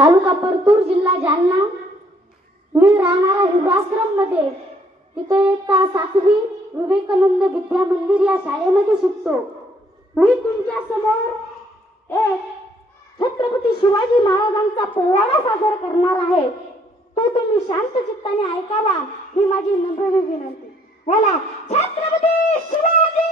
तालुका परतूर, जिल्हा जालना। मी राहणारा हिवराश्रम मध्ये, तिथे इयत्ता 7वी विवेकानंद विद्या मंदिर या शाळेमध्ये शिकतो। मी तुमच्या समोर एक छत्रपती शिवाजी महाराजांचा पोवाडा सादर करणार आहे, तो तुम्ही शांत चित्ताने ऐकावा ही माझी नम्र विनंती। बोला छत्रपती शिवाजी